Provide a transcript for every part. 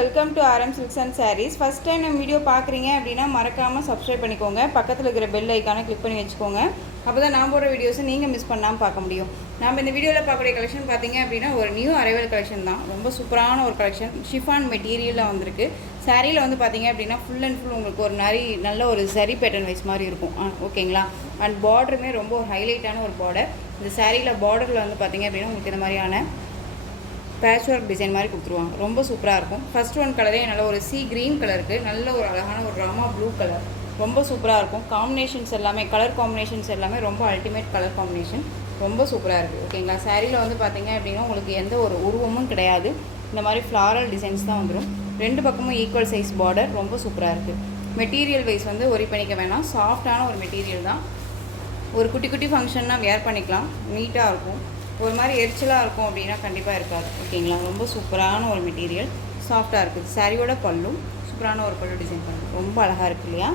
Welcome to RM Silks and Sarees. First time நம்ம video பார்க்குறீங்க அப்படின்னா மறக்காமல் சப்ஸ்கிரைப் பண்ணிக்கோங்க. பக்கத்தில் இருக்கிற பெல் ஐக்கானை கிளிக் பண்ணி வச்சுக்கோங்க. அப்போ தான் நான் போடுற வீடியோஸை நீங்கள் மிஸ் பண்ணாமல் பார்க்க முடியும். நம்ம இந்த வீடியோவில் பார்க்கக்கூடிய கலெக்ஷன் பார்த்தீங்க அப்படின்னா ஒரு நியூ அரைவல் கலெக்ஷன் தான். ரொம்ப சூப்பரான ஒரு கலெக்ஷன். ஷிஃபான் மெட்டீரியலில் வந்திருக்கு. சாரியில் வந்து பார்த்தீங்க அப்படின்னா ஃபுல் அண்ட் ஃபுல் உங்களுக்கு ஒரு நல்ல ஒரு சரி பேட்டர்ன் வைஸ் மாதிரி இருக்கும். ஓகேங்களா? அண்ட் பார்டருமே ரொம்ப ஒரு ஹைலைட்டான ஒரு பார்டர். இந்த சாரியில் பார்டரில் வந்து பார்த்தீங்க அப்படின்னா உங்களுக்கு இந்த மாதிரியான பேட்ச் ஒர்க் டிசைன் மாதிரி கொடுத்துருவாங்க. ரொம்ப சூப்பராக இருக்கும். ஃபர்ஸ்ட் ஒன் கலரே நல்ல ஒரு சி க்ரீன் கலருக்கு நல்ல ஒரு அழகான ஒரு ராமா ப்ளூ கலர். ரொம்ப சூப்பராக இருக்கும். காம்பினேஷன்ஸ் எல்லாமே கலர் காம்பினேஷன்ஸ் எல்லாமே ரொம்ப அல்டிமேட் கலர் காம்பினேஷன். ரொம்ப சூப்பராக இருக்குது. ஓகேங்களா? சாரியில் வந்து பார்த்தீங்க அப்படின்னா உங்களுக்கு எந்த ஒரு உருவமும் கிடையாது. இந்த மாதிரி ஃப்ளாரல் டிசைன்ஸ் தான் வந்துடும். ரெண்டு பக்கமும் ஈக்குவல் சைஸ் பார்டர். ரொம்ப சூப்பராக இருக்குது. மெட்டீரியல் வைஸ் வந்து ஒரி பண்ணிக்க வேணாம். சாஃப்டான ஒரு மெட்டீரியல் தான். ஒரு குட்டி குட்டி ஃபங்க்ஷன்னா வேர் பண்ணிக்கலாம். நீட்டாக இருக்கும். ஒரு மாதிரி எரிச்சலாக இருக்கும் அப்படின்னா கண்டிப்பாக இருக்காது. ஓகேங்களா? ரொம்ப சூப்பரான ஒரு மெட்டீரியல். சாஃப்டாக இருக்குது. சாரியோட பல்லு சூப்பரான ஒரு பல்லு டிசைன் பண்ணும். ரொம்ப அழகாக இருக்குது இல்லையா?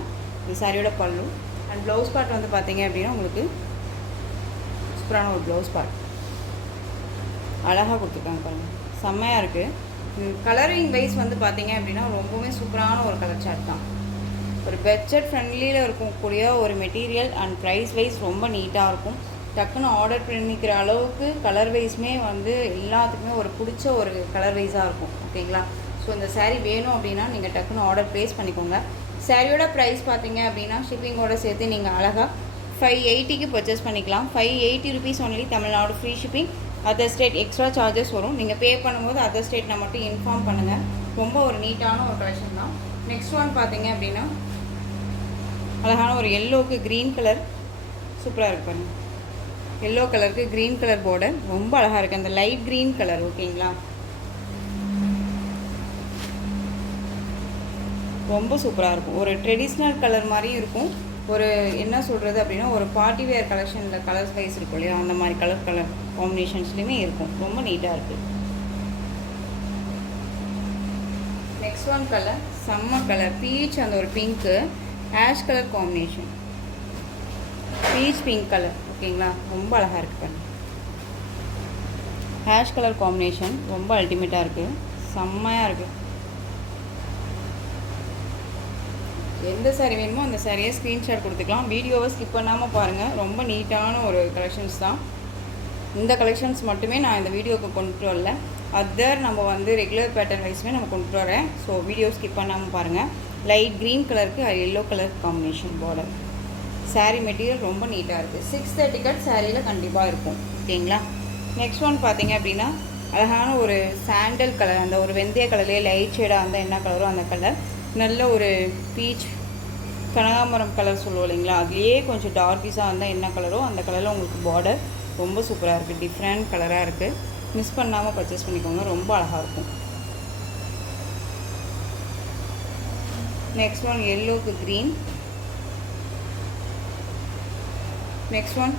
இது சாரியோட பல்லு. அண்ட் ப்ளவுஸ் பார்ட் வந்து பார்த்தீங்க அப்படின்னா உங்களுக்கு சூப்பரான ஒரு ப்ளவுஸ் பார்ட் அழகாக கொடுத்துருக்காங்க பாருங்கள். செம்மையாக இருக்குது. கலரிங் வைஸ் வந்து பார்த்தீங்க அப்படின்னா ரொம்பவுமே சூப்பரான ஒரு கலர் சார்ட் தான். ஒரு பட்ஜெட் ஃப்ரெண்ட்லியில் இருக்கக்கூடிய ஒரு மெட்டீரியல் அண்ட் ப்ரைஸ் வைஸ் ரொம்ப நீட்டாக இருக்கும். டக்குன்னு ஆர்டர் பண்ணிக்கிற அளவுக்கு கலர் வைஸுமே வந்து எல்லாத்துக்குமே ஒரு பிடிச்ச ஒரு கலர் வைஸாக இருக்கும். ஓகேங்களா? ஸோ இந்த சாரீ வேணும் அப்படின்னா நீங்கள் டக்குன்னு ஆர்டர் ப்ளேஸ் பண்ணிக்கோங்க. சாரியோட ப்ரைஸ் பார்த்தீங்க அப்படின்னா ஷிப்பிங்கோடு சேர்த்து நீங்கள் அழகாக 580க்கு பர்ச்சேஸ் பண்ணிக்கலாம். 580 rupees only. Tamil Nadu free shipping. Other state extra charges வரும். நீங்கள் பே பண்ணும்போது அதர் ஸ்டேட்டில் மட்டும் இன்ஃபார்ம் பண்ணுங்கள். ரொம்ப ஒரு நீட்டான ஒரு கலெக்ஷன் தான். நெக்ஸ்ட் ஒன் பார்த்தீங்க அப்படின்னா அழகான ஒரு எல்லோவுக்கு க்ரீன் கலர் சூப்பராக இருக்கு பாருங்க. எல்லோ கலருக்கு க்ரீன் கலர் பார்டர் ரொம்ப அழகாக இருக்குது. அந்த லைட் க்ரீன் கலர். ஓகேங்களா? ரொம்ப சூப்பராக இருக்கும். ஒரு ட்ரெடிஷ்னல் கலர் மாதிரியும் இருக்கும். ஒரு என்ன சொல்கிறது அப்படின்னா ஒரு பார்ட்டி வேர் கலெக்ஷனில் கலர்ஸ் வைஸ் இருக்கும் இல்லையா? அந்த மாதிரி கலர் காம்பினேஷன்ஸ்லேயுமே இருக்கும். ரொம்ப நீட்டாக இருக்குது. நெக்ஸ்ட் ஒன் கலர் செம்ம கலர். பீச் அந்த ஒரு pink ash colour combination. Beach pink colour. ஓகேங்களா? ரொம்ப அழகாக இருக்குது பாருங்க. ஹேஷ் கலர் காம்பினேஷன் ரொம்ப அல்டிமேட்டாக இருக்குது. செம்மையாக இருக்குது. எந்த சாரீ வேணுமோ அந்த சாரியை ஸ்க்ரீன்ஷாட் கொடுத்துக்கலாம். வீடியோவை ஸ்கிப் பண்ணாமல் பாருங்கள். ரொம்ப நீட்டான ஒரு கலெக்ஷன்ஸ் தான். இந்த கலெக்ஷன்ஸ் மட்டுமே நான் இந்த வீடியோவுக்கு கொண்டு வரல. அதர் நம்ம வந்து ரெகுலர் பேட்டர்ன் வைஸுமே நம்ம கொண்டு வரேன். ஸோ வீடியோ ஸ்கிப் பண்ணாமல் பாருங்கள். லைட் க்ரீன் கலருக்கு yellow colour combination border. Sari material ரொம்ப நீட்டாக இருக்குது. 630 கட் சாரியில் கண்டிப்பாக இருக்கும். ஓகேங்களா? நெக்ஸ்ட் ஒன் பார்த்தீங்க அப்படின்னா அழகான ஒரு சாண்டல் கலர். அந்த ஒரு வெந்தய கலர்லேயே லைட் ஷேடாக இருந்தால் என்ன கலரோ அந்த கலர். நல்ல ஒரு பீச் கனகாம்பரம் கலர் சொல்லுவோம் இல்லைங்களா? அதுலேயே கொஞ்சம் டார்க்கிஸாக இருந்தால் என்ன கலரோ அந்த கலரில் உங்களுக்கு பார்டர் ரொம்ப சூப்பராக இருக்குது. டிஃப்ரெண்ட் கலராக இருக்குது. மிஸ் பண்ணாமல் பர்ச்சேஸ் பண்ணிக்கோங்க. ரொம்ப அழகாக இருக்கும். நெக்ஸ்ட் ஒன் எல்லோக்கு க்ரீன். நெக்ஸ்ட் ஒன்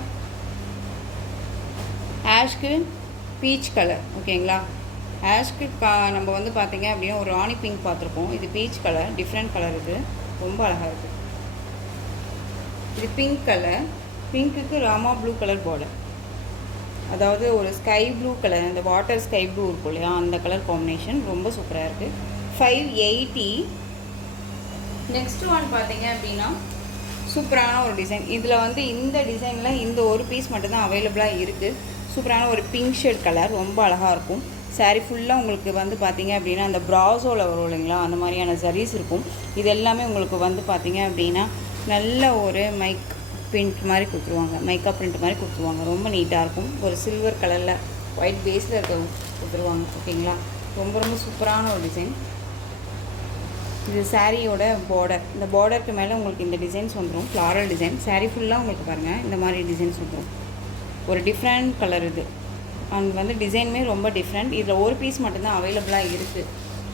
ஆஷ்க்கு பீச் கலர். ஓகேங்களா? ஆஷ்க்கு நம்ம வந்து பார்த்தீங்க அப்படின்னா ஒரு ராணி பிங்க் பார்த்துருக்கோம். இது பீச் கலர். Different colour. இது ரொம்ப அழகாக இருக்குது. இது பிங்க் கலர். பிங்க்குக்கு ராமா ப்ளூ கலர் பார்டர். அதாவது ஒரு ஸ்கை ப்ளூ கலர். அந்த வாட்டர் ஸ்கை ப்ளூ இருக்கும் இல்லையா? அந்த கலர் காம்பினேஷன் ரொம்ப சூப்பராக இருக்குது. 580. நெக்ஸ்ட் ஒன் பார்த்தீங்க அப்படின்னா சூப்பரான ஒரு டிசைன். இதில் வந்து இந்த டிசைனில் இந்த ஒரு பீஸ் மட்டும்தான் அவைலபிளாக இருக்குது. சூப்பரான ஒரு பிங்க் ஷேட் கலர். ரொம்ப அழகாக இருக்கும். சாரீ ஃபுல்லாக உங்களுக்கு வந்து பார்த்தீங்க அப்படின்னா அந்த ப்ராஸோவில் வரும் இல்லைங்களா? அந்த மாதிரியான சரீஸ் இருக்கும். இது எல்லாமே உங்களுக்கு வந்து பார்த்தீங்க அப்படின்னா நல்ல ஒரு மைக் பிரிண்ட் மாதிரி கொடுத்துருவாங்க. மைக்கா பிரிண்ட் மாதிரி கொடுத்துருவாங்க. ரொம்ப நீட்டாக இருக்கும். ஒரு சில்வர் கலரில் ஒயிட் பேஸில் இருக்க கொடுத்துருவாங்க. ஓகேங்களா? ரொம்ப ரொம்ப சூப்பரான ஒரு டிசைன். இது சாரியோட பார்டர். இந்த பார்டருக்கு மேலே உங்களுக்கு இந்த டிசைன்ஸ் வந்துடும். Floral design. சாரீ ஃபுல்லாக உங்களுக்கு பாருங்கள் இந்த மாதிரி டிசைன்ஸ் வந்துடும். ஒரு டிஃப்ரெண்ட் கலர் இது. அண்ட் வந்து டிசைனுமே ரொம்ப டிஃப்ரெண்ட். இதில் ஒரு பீஸ் மட்டும்தான் அவைலபிளாக இருக்குது.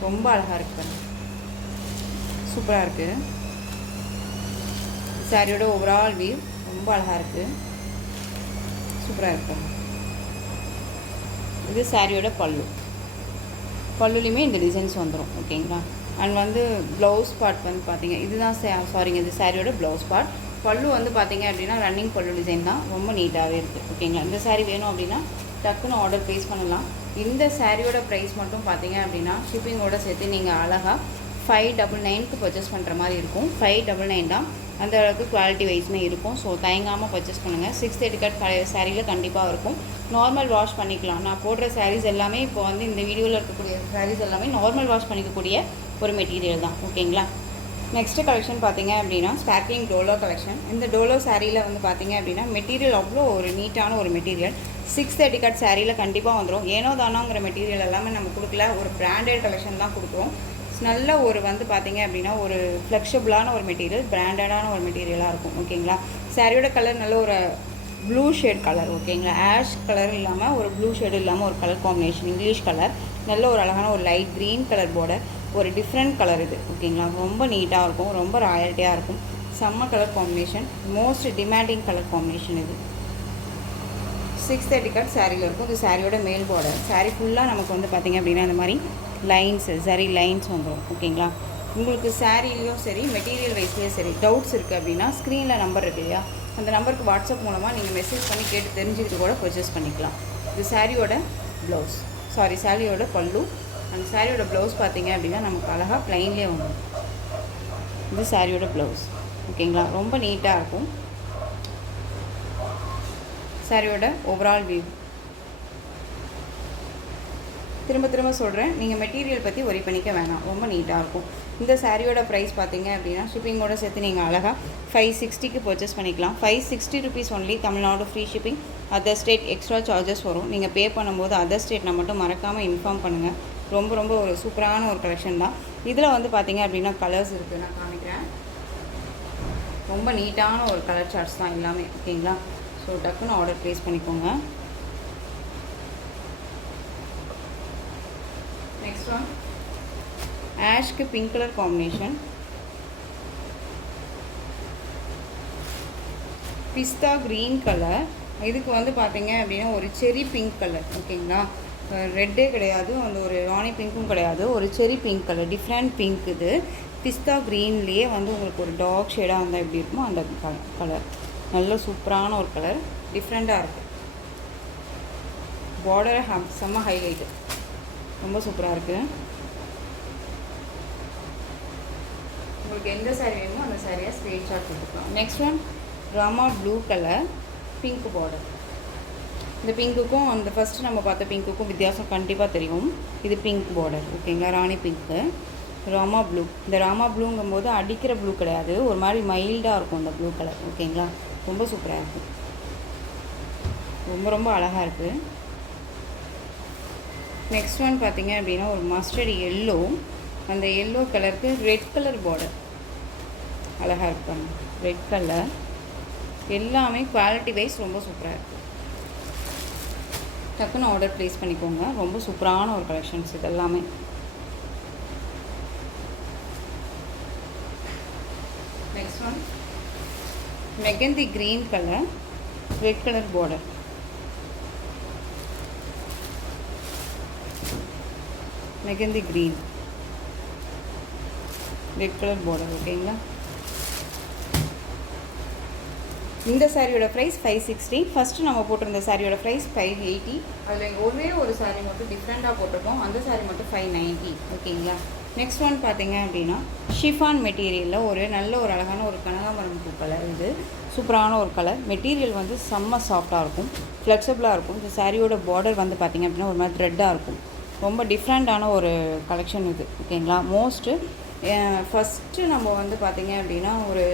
ரொம்ப அழகாக இருக்குது பாருங்கள். சூப்பராக இருக்குது. சாரியோட ஓவரால் வியூ ரொம்ப அழகாக இருக்குது. சூப்பராக இருக்குது. இது சாரியோட பல்லு. பல்லுலேயுமே இந்த டிசைன்ஸ் வந்துடும். ஓகேங்களா? அண்ட் வந்து ப்ளவுஸ் பார்ட் வந்து பார்த்தீங்க இதுதான் சாரிங்க இது சாரியோட ப்ளவுஸ் பார்ட். பல்லு வந்து பார்த்தீங்க அப்படின்னா ரன்னிங் பல்லு டிசைன் தான். ரொம்ப நீட்டாகவே இருக்குது. ஓகேங்களா? இந்த சாரீ வேணும் அப்படின்னா டக்குன்னு ஆர்டர் ப்ளேஸ் பண்ணலாம். இந்த சாரியோட ப்ரைஸ் மட்டும் பார்த்தீங்க அப்படின்னா ஷிப்பிங்கோட சேர்த்து நீங்கள் அழகாக 599க்கு பர்ச்சேஸ் பண்ணுற மாதிரி இருக்கும். 599 தான், அந்த அளவுக்கு குவாலிட்டி வைஸ்மே இருக்கும். ஸோ தயங்காமல் பர்ச்சேஸ் பண்ணுங்கள். 630 கட் சாரியில் கண்டிப்பாக இருக்கும். நார்மல் வாஷ் பண்ணிக்கலாம். நான் போடுற சாரீஸ் எல்லாமே இப்போ வந்து இந்த வீடியோவில் இருக்கக்கூடிய சாரீஸ் எல்லாமே நார்மல் வாஷ் பண்ணிக்கக்கூடிய ஒரு மெட்டீரியல் தான். ஓகேங்களா. நெக்ஸ்ட்டு கலெக்ஷன் பார்த்தீங்க அப்படின்னா ஸ்பார்க்லிங் டோலோ கலெக்ஷன். இந்த டோலோ சாரியில் வந்து பார்த்தீங்க அப்படின்னா மெட்டீரியல் அவ்வளோ ஒரு நீட்டான ஒரு மெட்டீரியல். 630 கட் சாரியில் கண்டிப்பாக வந்துடும். ஏனோ தானோங்கிற மெட்டீரியல் எல்லாமே நம்ம கொடுக்கல, ஒரு பிராண்டட் கலெக்ஷன் தான் கொடுக்குறோம். நல்ல ஒரு வந்து பார்த்தீங்க அப்படின்னா ஒரு ஃப்ளெக்சிபிளான ஒரு மெட்டீரியல், பிராண்டடான ஒரு மெட்டீரியலாக இருக்கும். ஓகேங்களா. சாரியோட கலர் நல்ல ஒரு ப்ளூ ஷேட் கலர். ஓகேங்களா. ஆஷ் கலர் இல்லாமல் ஒரு ப்ளூ ஷேடு இல்லாமல் ஒரு கலர் காம்பினேஷன், இங்கிலீஷ் கலர். நல்ல ஒரு அழகான ஒரு லைட் க்ரீன் கலர் பார்டர், ஒரு டிஃப்ரெண்ட் கலர் இது. ஓகேங்களா. ரொம்ப நீட்டாக இருக்கும், ரொம்ப ராயல்ட்டியாக இருக்கும். செம்ம colour combination, most demanding colour combination இது. 630 கட் சாரியில் இருக்கும். இது சாரியோட மேல் பார்டர். சாரி ஃபுல்லாக நமக்கு வந்து பார்த்திங்க அப்படின்னா இந்த மாதிரி லைன்ஸ், சரி லைன்ஸ் வந்துடும். ஓகேங்களா. உங்களுக்கு சாரிலையும் சரி மெட்டீரியல் வைஸ்லேயும் சரி டவுட்ஸ் இருக்குது அப்படின்னா ஸ்க்ரீனில் நம்பர் இருக்கு இல்லையா, அந்த நம்பருக்கு வாட்ஸ்அப் மூலமாக நீங்கள் மெசேஜ் பண்ணி கேட்டு தெரிஞ்சுக்கிட்டு கூட பர்ச்சேஸ் பண்ணிக்கலாம். இது சாரியோட ப்ளவுஸ், சாரியோட பல்லு. அந்த சாரியோட ப்ளவுஸ் பார்த்தீங்க அப்படின்னா நமக்கு அழகாக ப்ளைன்லேயே வந்துடும். இது சாரியோட ப்ளவுஸ். ஓகேங்களா. ரொம்ப நீட்டாக இருக்கும். சாரியோட ஓவரால் வியூ. திரும்ப சொல்கிறேன், நீங்கள் மெட்டீரியல் பற்றி ஒரி பண்ணிக்க வேணாம், ரொம்ப நீட்டாக இருக்கும். இந்த சாரியோட ப்ரைஸ் பார்த்தீங்க அப்படின்னா ஷிப்பிங்கோட சேர்த்து நீங்கள் அழகாக 560க்கு பர்ச்சேஸ் பண்ணிக்கலாம். 560 rupees only. Tamil Nadu free shipping. Other state extra charges வரும். நீங்கள் பே பண்ணும்போது அதர் ஸ்டேட்னா மட்டும் மறக்காமல் இன்ஃபார்ம் பண்ணுங்கள். ரொம்ப ஒரு சூப்பரான ஒரு கலெக்ஷன் தான். இதில் வந்து பார்த்தீங்க அப்படின்னா கலர்ஸ் இருக்குது, நான் காமிக்கிறேன். ரொம்ப நீட்டான ஒரு கலர் சார்ட்ஸ் தான் எல்லாமே. ஓகேங்களா. ஸோ டக்குன்னு ஆர்டர் ப்ளேஸ் பண்ணிக்கோங்க. நெக்ஸ்ட் ஒன் ஆஷ்க்கு பிங்க் கலர் காம்பினேஷன், பிஸ்தா க்ரீன் கலர். இதுக்கு வந்து பார்த்தீங்க அப்படின்னா ஒரு செரி பிங்க் கலர். ஓகேங்களா. ரெட்டே கிடையாது, அந்த ஒரு ராணி பிங்க்கும் கிடையாது, ஒரு செரி பிங்க் கலர், டிஃப்ரெண்ட் பிங்க். இது பிஸ்தா க்ரீன்லேயே வந்து உங்களுக்கு ஒரு டார்க் ஷேடாக இருந்தால் எப்படி இருக்குமோ அந்த கலர். நல்ல சூப்பரான ஒரு கலர், டிஃப்ரெண்ட்டாக இருக்குது. பார்டரை செம்ம ஹைலைட்டு, ரொம்ப சூப்பராக இருக்குது. உங்களுக்கு எந்த சாரீ வேணுமோ அந்த சாரியை ஸ்க்ரீன்ஷாட் கொடுத்துக்கலாம். Next one Rama blue colour, pink border. இந்த பிங்க்குக்கும் அந்த ஃபஸ்ட்டு நம்ம பார்த்த பிங்க்குக்கும் வித்தியாசம் கண்டிப்பாக தெரியும். இது பிங்க் பார்டர். ஓகேங்களா. ராணி பிங்க்கு, ராமா ப்ளூ. இந்த ராமா ப்ளூங்கும்போது அடிக்கிற ப்ளூ கிடையாது, ஒரு மாதிரி மைல்டாக இருக்கும் இந்த ப்ளூ கலர். ஓகேங்களா. ரொம்ப சூப்பராக இருக்குது, ரொம்ப அழகாக இருக்குது. நெக்ஸ்ட் ஒன் பார்த்தீங்க அப்படின்னா ஒரு மஸ்டர்ட் எல்லோ. அந்த எல்லோ கலருக்கு ரெட் கலர் பார்டர் அழகாக இருப்பாங்க. ரெட் கலர் எல்லாமே குவாலிட்டி வைஸ் ரொம்ப சூப்பராக இருக்குது. டக்குன்னு ஆர்டர் ப்ளேஸ் பண்ணிக்கோங்க. ரொம்ப சூப்பரான ஒரு கலெக்ஷன்ஸ் இது எல்லாமே. Next one mehndi green colour, red colour border. Mehndi green, red colour border. ஓகேங்களா. இந்த சாரியோட ப்ரைஸ் 560. ஃபஸ்ட்டு நம்ம போட்டிருந்த சாரியோட ப்ரைஸ் 580. அதில் ஒரே ஒரு சாரீ மட்டும் டிஃப்ரெண்ட்டாக போட்டிருக்கோம், அந்த சாரீ மட்டும் 590. ஓகேங்களா. நெக்ஸ்ட் ஒன் பார்த்தீங்க அப்படின்னா ஷிஃபான் மெட்டீரியலில் ஒரு நல்ல ஒரு அழகான ஒரு கனகாமரம் பூ கலர். இது சூப்பரான ஒரு கலர். மெட்டீரியல் வந்து செம்ம சாஃப்டாக இருக்கும், ஃப்ளெக்சிபிளாக இருக்கும். இந்த சாரியோட பார்டர் வந்து பார்த்திங்க அப்படின்னா ஒரு மாதிரி த்ரெட்டாக இருக்கும். ரொம்ப டிஃப்ரெண்ட்டான ஒரு கலெக்ஷன் இது. ஓகேங்களா. ஃபஸ்ட்டு நம்ம வந்து பார்த்திங்க அப்படின்னா ஒரு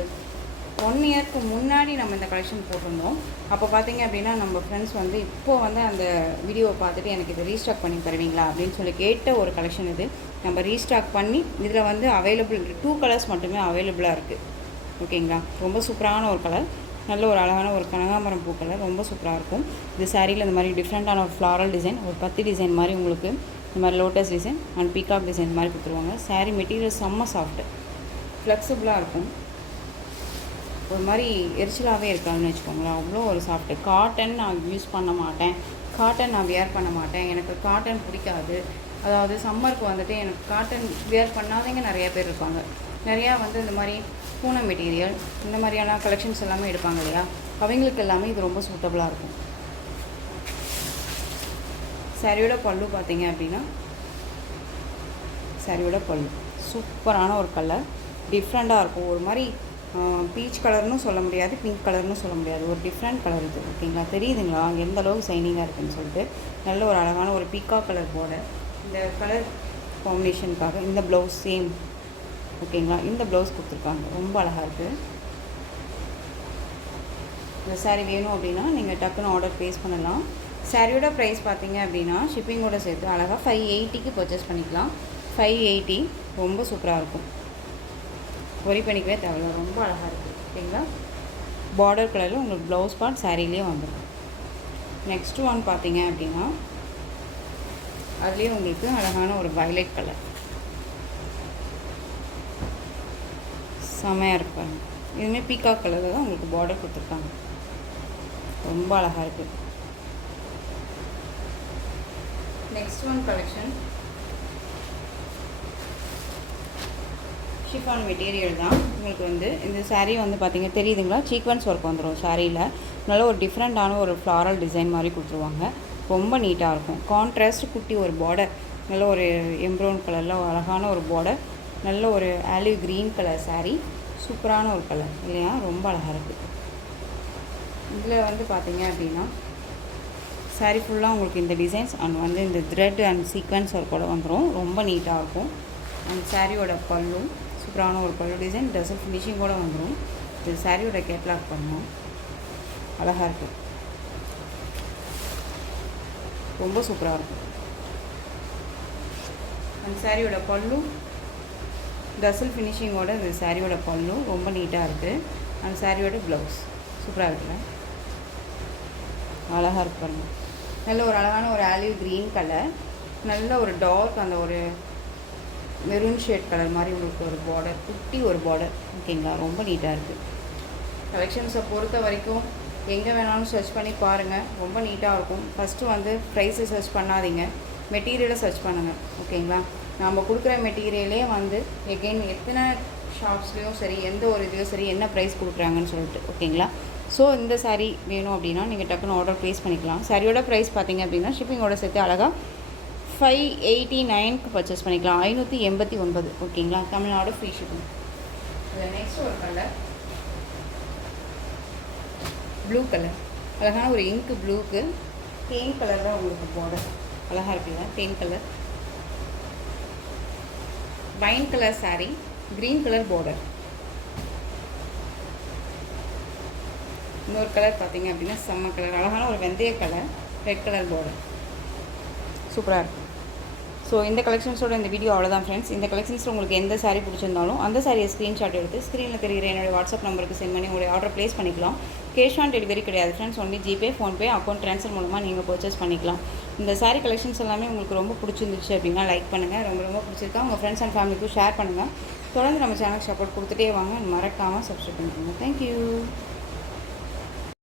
1 இயர்க்கு முன்னாடி நம்ம இந்த கலெக்ஷன் போட்டிருந்தோம். அப்போ பார்த்தீங்க அப்படின்னா நம்ம ஃப்ரெண்ட்ஸ் வந்து இப்போது வந்து அந்த வீடியோவை பார்த்துட்டு எனக்கு இதை ரீஸ்டாக் பண்ணி தருவீங்களா அப்படின்னு சொல்லி கேட்ட ஒரு கலெக்ஷன் இது. நம்ம ரீஸ்டாக் பண்ணி இதில் வந்து அவைலபிள் 2 கலர்ஸ் மட்டுமே அவைலபிளாக இருக்குது. ஓகேங்களா. ரொம்ப சூப்பரான ஒரு கலர், நல்ல ஒரு அழகான ஒரு கனகாமரம் பூ கலர், ரொம்ப சூப்பராக இருக்கும். இது சாரியில் இந்த மாதிரி டிஃப்ரெண்ட்டான ஒரு ஃப்ளாரல் டிசைன், ஒரு பத்தி டிசைன் மாதிரி உங்களுக்கு இந்த மாதிரி lotus design and peacock design மாதிரி கொடுத்துருவாங்க. சாரீ மெட்டீரியல் செம்ம சாஃப்ட்டு, ஃப்ளெக்சிபிளாக இருக்கும். ஒரு மாதிரி எரிச்சலாகவே இருக்காதுன்னு வச்சுக்கோங்களேன். அவ்வளோ ஒரு சாஃப்ட்டு. காட்டன் நான் யூஸ் பண்ண மாட்டேன், காட்டன் நான் வியர் பண்ண மாட்டேன், எனக்கு காட்டன் பிடிக்காது, அதாவது சம்மருக்கு வந்துட்டு எனக்கு காட்டன் வியர் பண்ணாதவங்க நிறையா பேர் இருப்பாங்க. நிறையா வந்து இந்த மாதிரி பூனை மெட்டீரியல் இந்த மாதிரியான கலெக்ஷன்ஸ் எல்லாமே எடுப்பாங்க இல்லையா, அவங்களுக்கு எல்லாமே இது ரொம்ப சூட்டபுளாக இருக்கும். சாரியோட பல்லு பார்த்தீங்க அப்படின்னா சாரியோட பல்லு சூப்பரான ஒரு கலர், டிஃப்ரெண்ட்டாக இருக்கும். ஒரு மாதிரி பீச் கலர்னு சொல்ல முடியாது, பிங்க் கலர்னு சொல்ல முடியாது, ஒரு டிஃப்ரெண்ட் கலர் இது. ஓகேங்களா, தெரியுதுங்களா எந்த அளவுக்கு ஷைனிங்காக இருக்குதுன்னு சொல்லிட்டு. நல்ல ஒரு அழகான ஒரு பீக்கா கலர் பார்டர். இந்த கலர் காம்பினேஷனுக்காக இந்த ப்ளவுஸ் சேம். ஓகேங்களா, இந்த ப்ளவுஸ் கொடுத்துருக்காங்க, ரொம்ப அழகாக இருக்குது. இந்த சாரீ வேணும் அப்படின்னா நீங்கள் டக்குன்னு ஆர்டர் ப்ளேஸ் பண்ணலாம். சாரியோட ப்ரைஸ் பார்த்தீங்க அப்படின்னா ஷிப்பிங்கோட சேர்த்து அழகாக 580க்கு பர்ச்சேஸ் பண்ணிக்கலாம். 580 ரொம்ப சூப்பராக இருக்கும், ஒரி பண்ணிக்கவே தேவையில்ல, ரொம்ப அழகாக இருக்குது. ஓகேங்களா, பார்டர் கலரில் உங்களுக்கு ப்ளவுஸ் பார்ட் சாரிலேயே வந்துடும். நெக்ஸ்ட் ஒன் பார்த்தீங்க அப்படின்னா அதுலேயே உங்களுக்கு அழகான ஒரு வயலட் கலர், செமையாக இருப்பாங்க. இதுவுமே பீகாக் கலரில் தான் உங்களுக்கு பார்டர் கொடுத்துருக்காங்க, ரொம்ப அழகாக இருக்குது. Next one collection chiffon material தான். உங்களுக்கு வந்து இந்த சாரீ வந்து பார்த்திங்க தெரியுதுங்களா, சீக்வன்ஸ் ஒர்க் வந்துடும் சாரியில். நல்ல ஒரு டிஃப்ரெண்ட்டான ஒரு ஃப்ளாரல் டிசைன் மாதிரி கொடுத்துருவாங்க, ரொம்ப நீட்டாக இருக்கும். கான்ட்ராஸ்ட் குட்டி ஒரு பார்டர், நல்ல ஒரு எம்ப்ரௌன் கலரில் அழகான ஒரு பார்டர், நல்ல ஒரு ஆலிவ் க்ரீன் கலர் சாரீ, சூப்பரான ஒரு கலர் இல்லையா, ரொம்ப அழகாக இருக்குது. இதில் வந்து பார்த்திங்க அப்படின்னா சாரீ ஃபுல்லாக உங்களுக்கு இந்த டிசைன்ஸ் அண்ட் வந்து இந்த த்ரெட் அண்ட் சீக்வன்ஸ் ஒர்க்கோட வந்துடும், ரொம்ப நீட்டாக இருக்கும். அண்ட் சாரியோட பல்லு சூப்பரான ஒரு பல்லு டிசைன், டசல் ஃபினிஷிங்கோடு வந்துடும். இது சாரியோட கேட்லாக் பண்ணோம், அழகாக இருக்குது, ரொம்ப சூப்பராக இருக்கும். அந்த சாரியோட பல்லு டசல் ஃபினிஷிங்கோட இந்த சாரியோட பல்லு ரொம்ப நீட்டாக இருக்குது. அந்த சாரியோட ப்ளவுஸ் சூப்பராக இருக்குல்ல, அழகாக இருக்கு பாருங்கள். நல்ல ஒரு அழகான ஒரு ஆலிவ் க்ரீன் கலர், நல்ல ஒரு டார்க் அந்த ஒரு மெரூன் ஷேட் கலர் மாதிரி உங்களுக்கு ஒரு பார்டர், குட்டி ஒரு பார்டர். ஓகேங்களா, ரொம்ப நீட்டாக இருக்குது. கலெக்ஷன்ஸை பொறுத்த வரைக்கும் எங்கே வேணாலும் சர்ச் பண்ணி பாருங்கள், ரொம்ப நீட்டாக இருக்கும். ஃபஸ்ட்டு வந்து ப்ரைஸை சர்ச் பண்ணாதீங்க, மெட்டீரியலை சர்ச் பண்ணுங்கள். ஓகேங்களா, நம்ம கொடுக்குற மெட்டீரியலே வந்து எகெயின் எத்தனை ஷாப்ஸ்லேயும் சரி, எந்த ஒரு இதுலையும் சரி, என்ன ப்ரைஸ் கொடுக்குறாங்கன்னு சொல்லிட்டு. ஓகேங்களா, ஸோ இந்த சாரீ வேணும் அப்படின்னா நீங்கள் டக்குன்னு ஆர்டர் ப்ளேஸ் பண்ணிக்கலாம். சாரியோட ப்ரைஸ் பார்த்தீங்க அப்படின்னா ஷிப்பிங்கோட சேர்த்து அழகாக 589க்கு பர்ச்சேஸ் பண்ணிக்கலாம், 589. ஓகேங்களா, தமிழ்நாடு ஃப்ரீ ஷிப்பிங். இதில் நெக்ஸ்ட் ஒரு கலர் ப்ளூ கலர், அழகான ஒரு இங்கு ப்ளூக்கு தேன் கலர் தான் உங்களுக்கு பார்டர், அழகாக இருக்குங்க. தேன் colour, wine colour sari, green colour border. இன்னொரு கலர் பார்த்தீங்க அப்படின்னா செம்ம கலர், அழகான ஒரு வெந்தய கலர், ரெட் கலர் பார்டர், சூப்பராக இருக்கும். ஸோ இந்த கலெக்ஷன்ஸோட இந்த வீடியோ அவ்வளோதான் ஃப்ரெண்ட்ஸ். இந்த கலெக்ஷன்ஸில் உங்களுக்கு எந்த சாரீ பிடிச்சிருந்தாலும் அந்த சாரியை ஸ்க்ரீன்ஷாட் எடுத்து ஸ்க்ரீனில் தெரிகிற என்னோடய வாட்ஸ்அப் நம்பருக்கு சென்ட் பண்ணி உங்களுடைய ஆர்டர் ப்ளேஸ் பண்ணிக்கலாம். கேஷ் ஆன் டெலிவரி கிடையாது friends, only GPay, PhonePe, account transfer மூலமாக நீங்கள் பர்ச்சேஸ் பண்ணிக்கலாம். இந்த சாரீ கலெக்ஷன்ஸ் எல்லாமே உங்களுக்கு ரொம்ப பிடிச்சிருந்துச்சு அப்படின்னா லைக் பண்ணுங்கள், ரொம்ப பிடிச்சிருக்கா உங்கள் ஃப்ரெண்ட்ஸ் அண்ட் ஃபேமிலிக்கும் ஷேர் பண்ணுங்கள். தொடர்ந்து நம்ம சேனலுக்கு சப்போர்ட் கொடுத்துட்டே வாங்க, மறக்காமல் சப்ஸ்கிரைப் பண்ணிக்கோங்க. தேங்க்யூ.